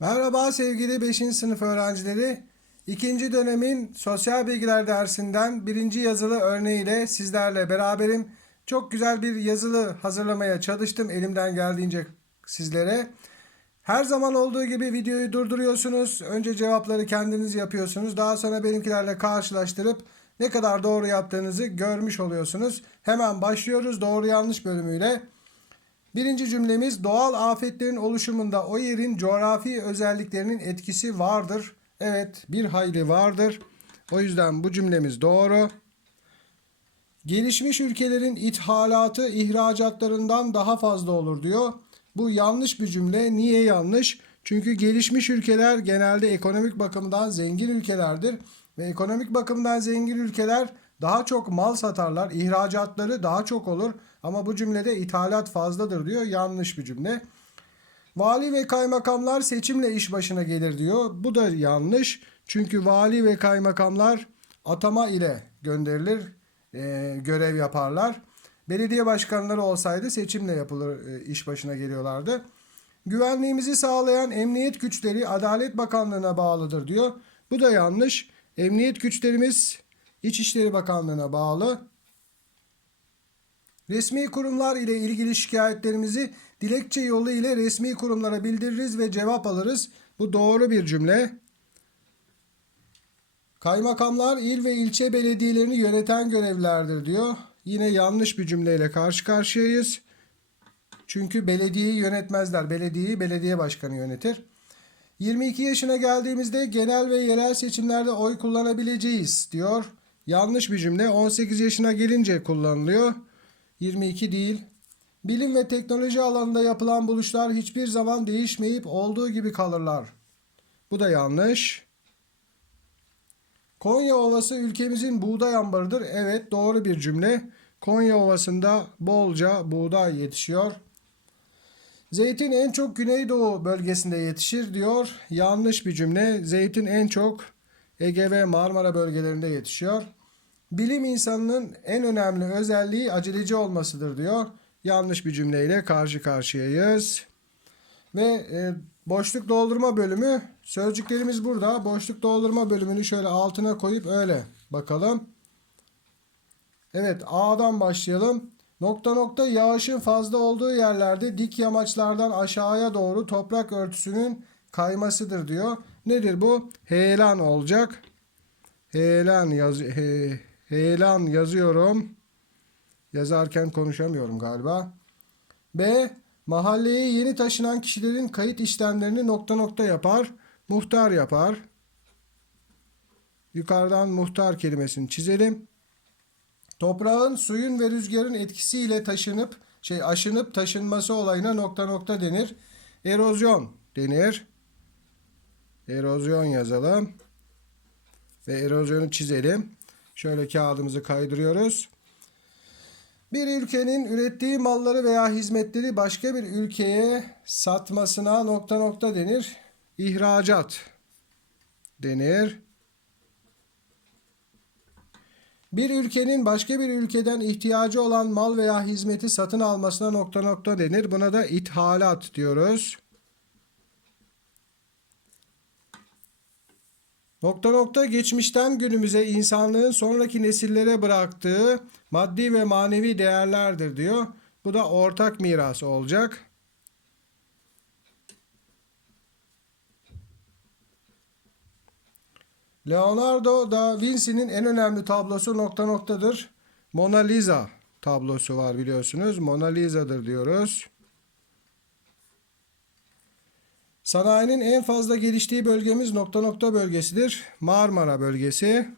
Merhaba sevgili 5. sınıf öğrencileri. İkinci dönemin sosyal bilgiler dersinden birinci yazılı örneğiyle sizlerle beraberim. Çok güzel bir yazılı hazırlamaya çalıştım elimden geldiğince sizlere. Her zaman olduğu gibi videoyu durduruyorsunuz. Önce cevapları kendiniz yapıyorsunuz. Daha sonra benimkilerle karşılaştırıp ne kadar doğru yaptığınızı görmüş oluyorsunuz. Hemen başlıyoruz doğru yanlış bölümüyle. Birinci cümlemiz doğal afetlerin oluşumunda o yerin coğrafi özelliklerinin etkisi vardır. Evet bir hayli vardır. O yüzden bu cümlemiz doğru. Gelişmiş ülkelerin ithalatı ihracatlarından daha fazla olur diyor. Bu yanlış bir cümle. Niye yanlış? Çünkü gelişmiş ülkeler genelde ekonomik bakımdan zengin ülkelerdir. Ve ekonomik bakımdan zengin ülkeler daha çok mal satarlar. İhracatları daha çok olur. Ama bu cümlede ithalat fazladır diyor. Yanlış bir cümle. Vali ve kaymakamlar seçimle iş başına gelir diyor. Bu da yanlış. Çünkü vali ve kaymakamlar atama ile gönderilir, e, görev yaparlar. Belediye başkanları olsaydı seçimle yapılır, e, iş başına geliyorlardı. Güvenliğimizi sağlayan emniyet güçleri Adalet Bakanlığı'na bağlıdır diyor. Bu da yanlış. Emniyet güçlerimiz İçişleri Bakanlığı'na bağlı. Resmi kurumlar ile ilgili şikayetlerimizi dilekçe yolu ile resmi kurumlara bildiririz ve cevap alırız. Bu doğru bir cümle. Kaymakamlar il ve ilçe belediyelerini yöneten görevlerdir diyor. Yine yanlış bir cümleyle karşı karşıyayız. Çünkü belediyeyi yönetmezler. Belediyeyi belediye başkanı yönetir. 22 yaşına geldiğimizde genel ve yerel seçimlerde oy kullanabileceğiz diyor. Yanlış bir cümle. 18 yaşına gelince kullanılıyor. 22 değil. Bilim ve teknoloji alanında yapılan buluşlar hiçbir zaman değişmeyip olduğu gibi kalırlar. Bu da yanlış. Konya Ovası ülkemizin buğday ambarıdır. Evet doğru bir cümle. Konya Ovası'nda bolca buğday yetişiyor. Zeytin en çok Güneydoğu bölgesinde yetişir diyor. Yanlış bir cümle. Zeytin en çok Ege ve Marmara bölgelerinde yetişiyor. Bilim insanının en önemli özelliği aceleci olmasıdır diyor. Yanlış bir cümleyle karşı karşıyayız. Ve e, boşluk doldurma bölümü sözcüklerimiz burada. Boşluk doldurma bölümünü şöyle altına koyup öyle bakalım. Evet A'dan başlayalım. Nokta nokta yağışın fazla olduğu yerlerde dik yamaçlardan aşağıya doğru toprak örtüsünün kaymasıdır diyor. Nedir bu? Heyelan olacak. Heyelan yaz he, heyelan yazıyorum. Yazarken konuşamıyorum galiba. B. Mahalleye yeni taşınan kişilerin kayıt işlemlerini nokta nokta yapar. Muhtar yapar. Yukarıdan muhtar kelimesini çizelim. Toprağın, suyun ve rüzgarın etkisiyle taşınıp şey aşınıp taşınması olayına nokta nokta denir. Erozyon denir. Erozyon yazalım. Ve erozyonu çizelim. Şöyle kağıdımızı kaydırıyoruz. Bir ülkenin ürettiği malları veya hizmetleri başka bir ülkeye satmasına nokta nokta denir. İhracat denir. Bir ülkenin başka bir ülkeden ihtiyacı olan mal veya hizmeti satın almasına nokta nokta denir. Buna da ithalat diyoruz. Nokta nokta geçmişten günümüze insanlığın sonraki nesillere bıraktığı maddi ve manevi değerlerdir diyor. Bu da ortak miras olacak. Leonardo da Vinci'nin en önemli tablosu nokta noktadır. Mona Lisa tablosu var biliyorsunuz. Mona Lisa'dır diyoruz. Sanayinin en fazla geliştiği bölgemiz nokta nokta bölgesidir. Marmara bölgesi.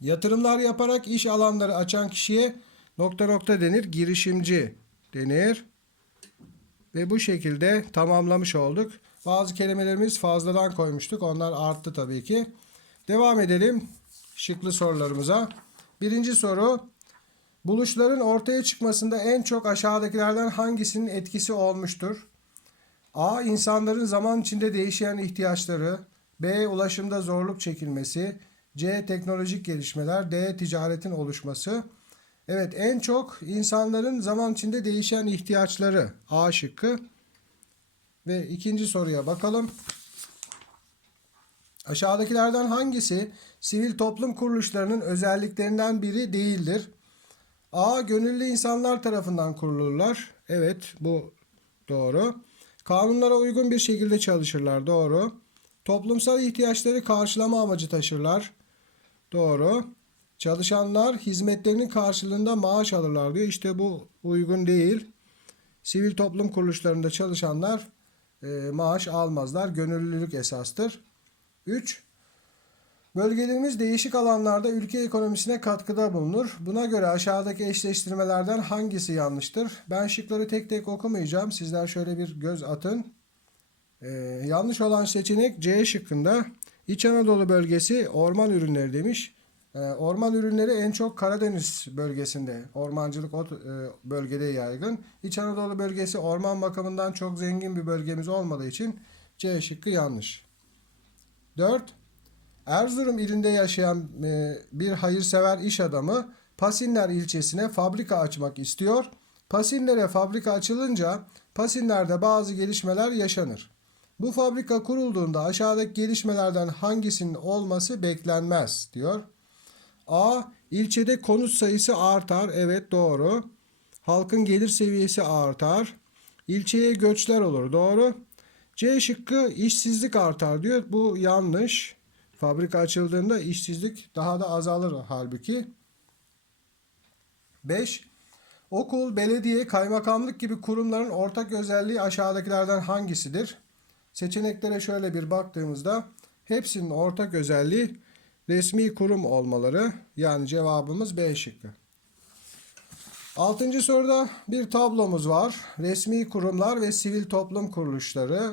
Yatırımlar yaparak iş alanları açan kişiye nokta nokta denir. Girişimci denir. Ve bu şekilde tamamlamış olduk. Bazı kelimelerimiz fazladan koymuştuk. Onlar arttı tabii ki. Devam edelim şıklı sorularımıza. Birinci soru. Buluşların ortaya çıkmasında en çok aşağıdakilerden hangisinin etkisi olmuştur? A. İnsanların zaman içinde değişen ihtiyaçları. B. Ulaşımda zorluk çekilmesi. C. Teknolojik gelişmeler. D. Ticaretin oluşması. Evet en çok insanların zaman içinde değişen ihtiyaçları A şıkkı. Ve ikinci soruya bakalım. Aşağıdakilerden hangisi sivil toplum kuruluşlarının özelliklerinden biri değildir? A. Gönüllü insanlar tarafından kurulurlar. Evet bu doğru. Kanunlara uygun bir şekilde çalışırlar. Doğru. Toplumsal ihtiyaçları karşılama amacı taşırlar. Doğru. Çalışanlar hizmetlerinin karşılığında maaş alırlar diyor. İşte bu uygun değil. Sivil toplum kuruluşlarında çalışanlar e, maaş almazlar. Gönüllülük esastır. 3. Bölgelerimiz değişik alanlarda ülke ekonomisine katkıda bulunur. Buna göre aşağıdaki eşleştirmelerden hangisi yanlıştır? Ben şıkları tek tek okumayacağım. Sizler şöyle bir göz atın. Ee, yanlış olan seçenek C şıkkında. İç Anadolu bölgesi orman ürünleri demiş. Ee, orman ürünleri en çok Karadeniz bölgesinde, ormancılık o e, bölgede yaygın. İç Anadolu bölgesi orman bakımından çok zengin bir bölgemiz olmadığı için C şıkkı yanlış. 4. Erzurum ilinde yaşayan e, bir hayırsever iş adamı Pasinler ilçesine fabrika açmak istiyor. Pasinlere fabrika açılınca Pasinler'de bazı gelişmeler yaşanır. Bu fabrika kurulduğunda aşağıdaki gelişmelerden hangisinin olması beklenmez diyor. A. İlçede konut sayısı artar. Evet doğru. Halkın gelir seviyesi artar. İlçeye göçler olur. Doğru. C şıkkı işsizlik artar diyor. Bu yanlış. Fabrika açıldığında işsizlik daha da azalır halbuki. 5. Okul, belediye, kaymakamlık gibi kurumların ortak özelliği aşağıdakilerden hangisidir? Seçeneklere şöyle bir baktığımızda hepsinin ortak özelliği resmi kurum olmaları. Yani cevabımız B şıkkı. Altıncı soruda bir tablomuz var. Resmi kurumlar ve sivil toplum kuruluşları.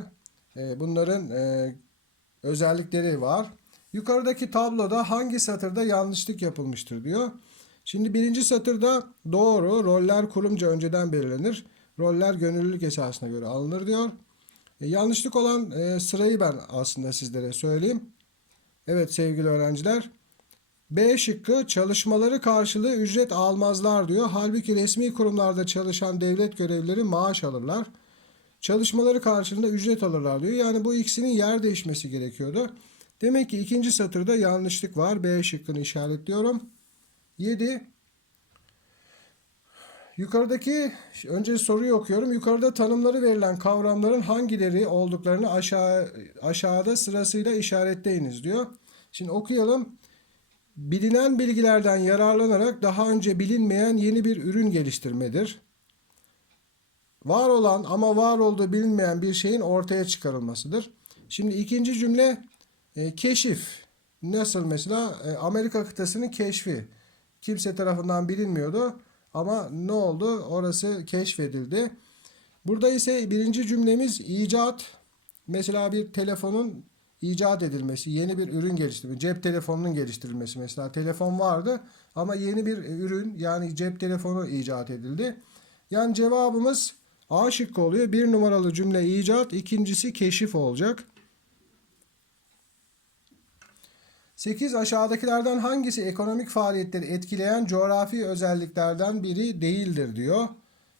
e, Bunların e, özellikleri var. Yukarıdaki tabloda hangi satırda yanlışlık yapılmıştır diyor. Şimdi birinci satırda doğru roller kurumca önceden belirlenir. Roller gönüllülük esasına göre alınır diyor. E, yanlışlık olan e, sırayı ben aslında sizlere söyleyeyim. Evet sevgili öğrenciler. B şıkkı çalışmaları karşılığı ücret almazlar diyor. Halbuki resmi kurumlarda çalışan devlet görevlileri maaş alırlar. Çalışmaları karşılığında ücret alırlar diyor. Yani bu ikisinin yer değişmesi gerekiyordu. Demek ki ikinci satırda yanlışlık var. B şıkkını işaretliyorum. 7. Yukarıdaki önce soruyu okuyorum. Yukarıda tanımları verilen kavramların hangileri olduklarını aşağı aşağıda sırasıyla işaretleyiniz diyor. Şimdi okuyalım. Bilinen bilgilerden yararlanarak daha önce bilinmeyen yeni bir ürün geliştirmedir. Var olan ama var olduğu bilinmeyen bir şeyin ortaya çıkarılmasıdır. Şimdi ikinci cümle e, keşif. Nasıl mesela e, Amerika kıtasının keşfi. Kimse tarafından bilinmiyordu ama ne oldu? Orası keşfedildi. Burada ise birinci cümlemiz icat. Mesela bir telefonun icat edilmesi, yeni bir ürün geliştirme, cep telefonunun geliştirilmesi mesela telefon vardı ama yeni bir ürün yani cep telefonu icat edildi. Yani cevabımız A şıkkı oluyor. Bir numaralı cümle icat, ikincisi keşif olacak. 8 aşağıdakilerden hangisi ekonomik faaliyetleri etkileyen coğrafi özelliklerden biri değildir diyor.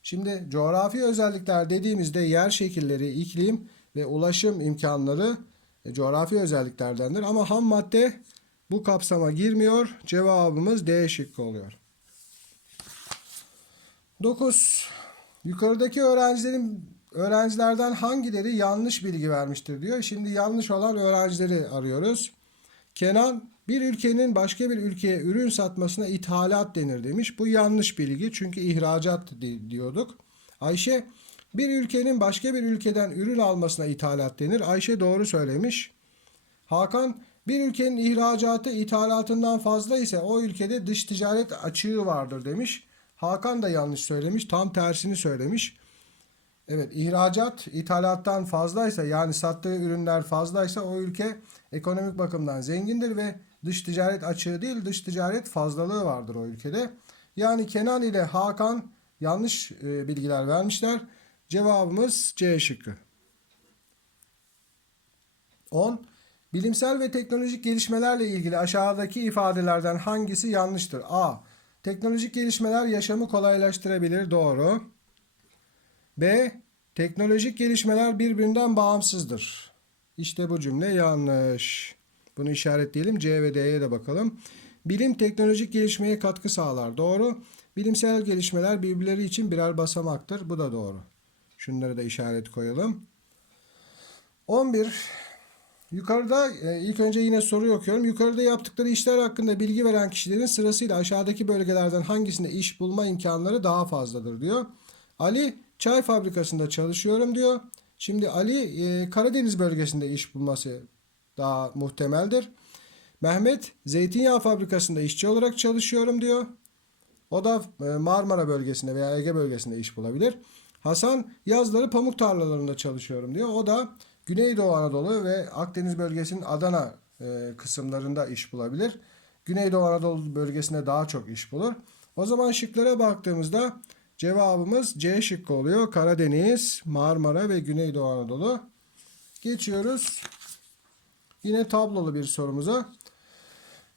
Şimdi coğrafi özellikler dediğimizde yer şekilleri, iklim ve ulaşım imkanları e, coğrafi özelliklerdendir. Ama ham madde bu kapsama girmiyor. Cevabımız D şıkkı oluyor. 9. Yukarıdaki öğrencilerin öğrencilerden hangileri yanlış bilgi vermiştir diyor. Şimdi yanlış olan öğrencileri arıyoruz. Kenan bir ülkenin başka bir ülkeye ürün satmasına ithalat denir demiş. Bu yanlış bilgi çünkü ihracat diyorduk. Ayşe bir ülkenin başka bir ülkeden ürün almasına ithalat denir. Ayşe doğru söylemiş. Hakan bir ülkenin ihracatı ithalatından fazla ise o ülkede dış ticaret açığı vardır demiş. Hakan da yanlış söylemiş. Tam tersini söylemiş. Evet ihracat ithalattan fazlaysa yani sattığı ürünler fazlaysa o ülke ekonomik bakımdan zengindir ve dış ticaret açığı değil dış ticaret fazlalığı vardır o ülkede. Yani Kenan ile Hakan yanlış e, bilgiler vermişler. Cevabımız C şıkkı. 10. Bilimsel ve teknolojik gelişmelerle ilgili aşağıdaki ifadelerden hangisi yanlıştır? A. Teknolojik gelişmeler yaşamı kolaylaştırabilir. Doğru. B. Teknolojik gelişmeler birbirinden bağımsızdır. İşte bu cümle yanlış. Bunu işaretleyelim. C ve D'ye de bakalım. Bilim teknolojik gelişmeye katkı sağlar. Doğru. Bilimsel gelişmeler birbirleri için birer basamaktır. Bu da doğru. Şunları da işaret koyalım. 11. Yukarıda e, ilk önce yine soruyu okuyorum. Yukarıda yaptıkları işler hakkında bilgi veren kişilerin sırasıyla aşağıdaki bölgelerden hangisinde iş bulma imkanları daha fazladır diyor. Ali çay fabrikasında çalışıyorum diyor. Şimdi Ali e, Karadeniz bölgesinde iş bulması daha muhtemeldir. Mehmet zeytinyağı fabrikasında işçi olarak çalışıyorum diyor. O da e, Marmara bölgesinde veya Ege bölgesinde iş bulabilir. Hasan yazları pamuk tarlalarında çalışıyorum diyor. O da Güneydoğu Anadolu ve Akdeniz bölgesinin Adana e, kısımlarında iş bulabilir. Güneydoğu Anadolu bölgesinde daha çok iş bulur. O zaman şıklara baktığımızda cevabımız C şıkkı oluyor. Karadeniz, Marmara ve Güneydoğu Anadolu. Geçiyoruz. Yine tablolu bir sorumuza.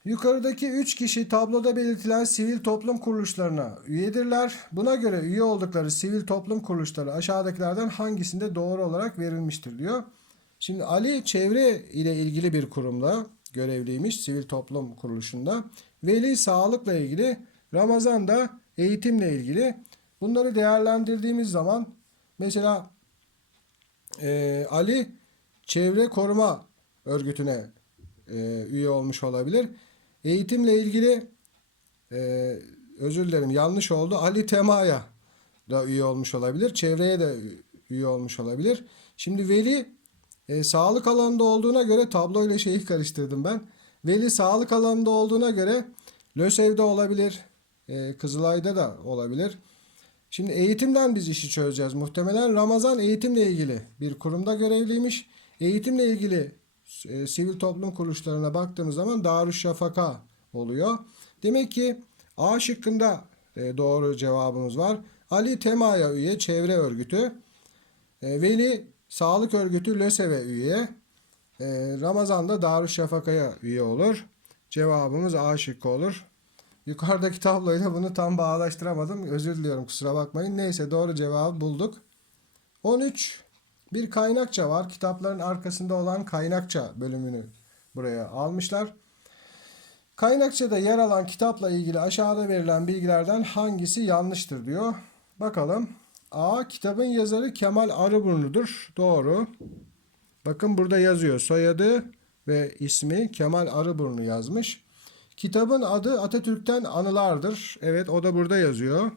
Yukarıdaki 3 kişi tabloda belirtilen sivil toplum kuruluşlarına üyedirler. Buna göre üye oldukları sivil toplum kuruluşları aşağıdakilerden hangisinde doğru olarak verilmiştir diyor. Şimdi Ali çevre ile ilgili bir kurumda görevliymiş sivil toplum kuruluşunda. Veli sağlıkla ilgili, Ramazan da eğitimle ilgili. Bunları değerlendirdiğimiz zaman mesela e, Ali çevre koruma örgütüne e, üye olmuş olabilir. Eğitimle ilgili e, özür dilerim yanlış oldu. Ali Tema'ya da üye olmuş olabilir. Çevreye de üye olmuş olabilir. Şimdi Veli e, sağlık alanında olduğuna göre tabloyla şeyi karıştırdım ben. Veli sağlık alanında olduğuna göre LÖSEV'de olabilir. E, Kızılay'da da olabilir. Şimdi eğitimden biz işi çözeceğiz. Muhtemelen Ramazan eğitimle ilgili bir kurumda görevliymiş. Eğitimle ilgili e, sivil toplum kuruluşlarına baktığımız zaman Darüşşafaka oluyor. Demek ki A şıkkında e, doğru cevabımız var. Ali Tema'ya üye çevre örgütü. E, Veli sağlık örgütü LÖSEV'e üye. E, Ramazan da Darüşşafaka'ya üye olur. Cevabımız A şıkkı olur. Yukarıdaki tabloyla bunu tam bağlaştıramadım. Özür diliyorum kusura bakmayın. Neyse doğru cevabı bulduk. 13. Bir kaynakça var. Kitapların arkasında olan kaynakça bölümünü buraya almışlar. Kaynakçada yer alan kitapla ilgili aşağıda verilen bilgilerden hangisi yanlıştır diyor. Bakalım. A. Kitabın yazarı Kemal Arıburnu'dur. Doğru. Bakın burada yazıyor. Soyadı ve ismi Kemal Arıburnu yazmış. Kitabın adı Atatürk'ten anılardır. Evet o da burada yazıyor.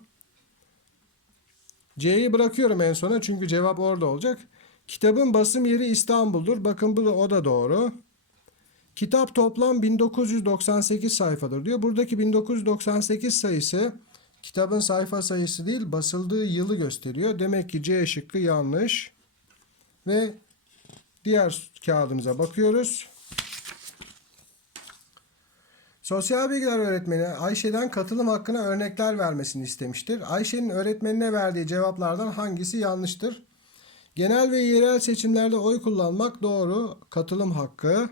C'yi bırakıyorum en sona çünkü cevap orada olacak. Kitabın basım yeri İstanbul'dur. Bakın bu da o da doğru. Kitap toplam 1998 sayfadır diyor. Buradaki 1998 sayısı kitabın sayfa sayısı değil basıldığı yılı gösteriyor. Demek ki C şıkkı yanlış. Ve diğer kağıdımıza bakıyoruz. Sosyal bilgiler öğretmeni Ayşe'den katılım hakkına örnekler vermesini istemiştir. Ayşe'nin öğretmenine verdiği cevaplardan hangisi yanlıştır? Genel ve yerel seçimlerde oy kullanmak doğru. Katılım hakkı.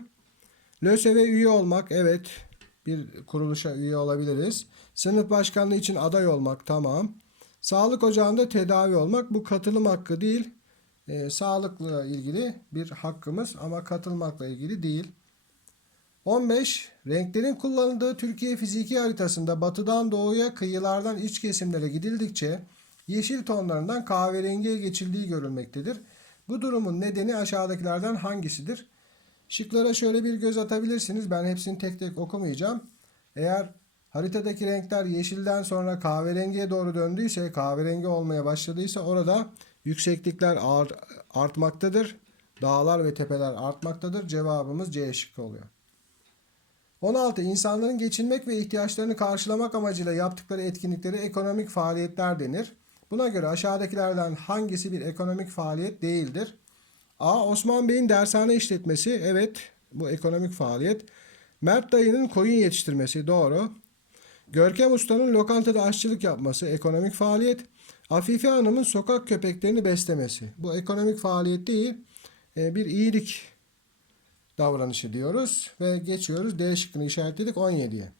LÖSEV'e üye olmak evet. Bir kuruluşa üye olabiliriz. Sınıf başkanlığı için aday olmak tamam. Sağlık ocağında tedavi olmak bu katılım hakkı değil. E, sağlıkla ilgili bir hakkımız ama katılmakla ilgili değil. 15. Renklerin kullanıldığı Türkiye fiziki haritasında batıdan doğuya kıyılardan iç kesimlere gidildikçe yeşil tonlarından kahverengiye geçildiği görülmektedir. Bu durumun nedeni aşağıdakilerden hangisidir? Şıklara şöyle bir göz atabilirsiniz. Ben hepsini tek tek okumayacağım. Eğer haritadaki renkler yeşilden sonra kahverengiye doğru döndüyse, kahverengi olmaya başladıysa orada yükseklikler artmaktadır. Dağlar ve tepeler artmaktadır. Cevabımız C şıkkı oluyor. 16. İnsanların geçinmek ve ihtiyaçlarını karşılamak amacıyla yaptıkları etkinlikleri ekonomik faaliyetler denir. Buna göre aşağıdakilerden hangisi bir ekonomik faaliyet değildir? A. Osman Bey'in dershane işletmesi. Evet bu ekonomik faaliyet. Mert dayının koyun yetiştirmesi. Doğru. Görkem Usta'nın lokantada aşçılık yapması. Ekonomik faaliyet. Afife Hanım'ın sokak köpeklerini beslemesi. Bu ekonomik faaliyet değil. e, Bir iyilik davranışı diyoruz. Ve geçiyoruz. D şıkkını işaretledik 17'ye.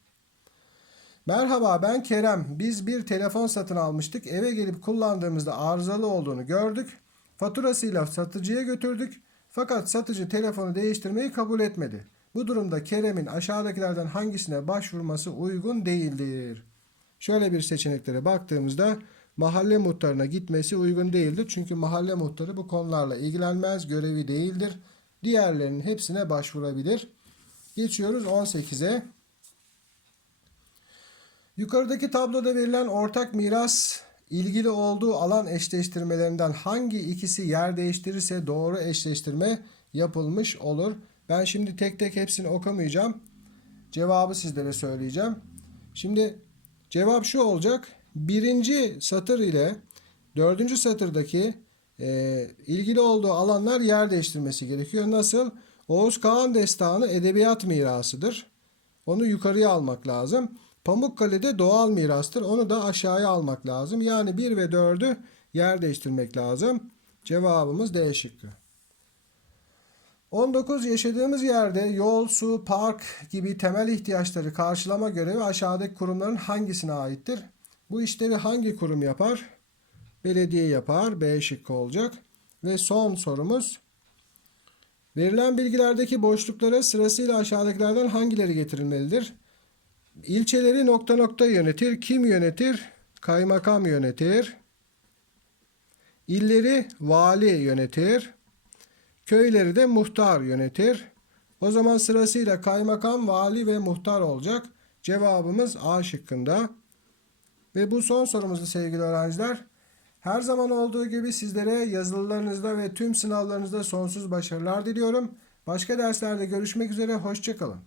Merhaba ben Kerem. Biz bir telefon satın almıştık. Eve gelip kullandığımızda arızalı olduğunu gördük. Faturasıyla satıcıya götürdük. Fakat satıcı telefonu değiştirmeyi kabul etmedi. Bu durumda Kerem'in aşağıdakilerden hangisine başvurması uygun değildir? Şöyle bir seçeneklere baktığımızda mahalle muhtarına gitmesi uygun değildir. Çünkü mahalle muhtarı bu konularla ilgilenmez, görevi değildir. Diğerlerinin hepsine başvurabilir. Geçiyoruz 18'e. Yukarıdaki tabloda verilen ortak miras ilgili olduğu alan eşleştirmelerinden hangi ikisi yer değiştirirse doğru eşleştirme yapılmış olur. Ben şimdi tek tek hepsini okumayacağım. Cevabı sizlere söyleyeceğim. Şimdi cevap şu olacak. Birinci satır ile dördüncü satırdaki e, ilgili olduğu alanlar yer değiştirmesi gerekiyor. Nasıl? Oğuz Kağan Destanı edebiyat mirasıdır. Onu yukarıya almak lazım. Pamukkale'de doğal mirastır. Onu da aşağıya almak lazım. Yani 1 ve 4'ü yer değiştirmek lazım. Cevabımız D şıkkı. 19 yaşadığımız yerde yol, su, park gibi temel ihtiyaçları karşılama görevi aşağıdaki kurumların hangisine aittir? Bu işlevi hangi kurum yapar? Belediye yapar. B şıkkı olacak. Ve son sorumuz. Verilen bilgilerdeki boşluklara sırasıyla aşağıdakilerden hangileri getirilmelidir? İlçeleri nokta nokta yönetir. Kim yönetir? Kaymakam yönetir. İlleri vali yönetir. Köyleri de muhtar yönetir. O zaman sırasıyla kaymakam, vali ve muhtar olacak. Cevabımız A şıkkında. Ve bu son sorumuzdu sevgili öğrenciler. Her zaman olduğu gibi sizlere yazılılarınızda ve tüm sınavlarınızda sonsuz başarılar diliyorum. Başka derslerde görüşmek üzere. Hoşçakalın.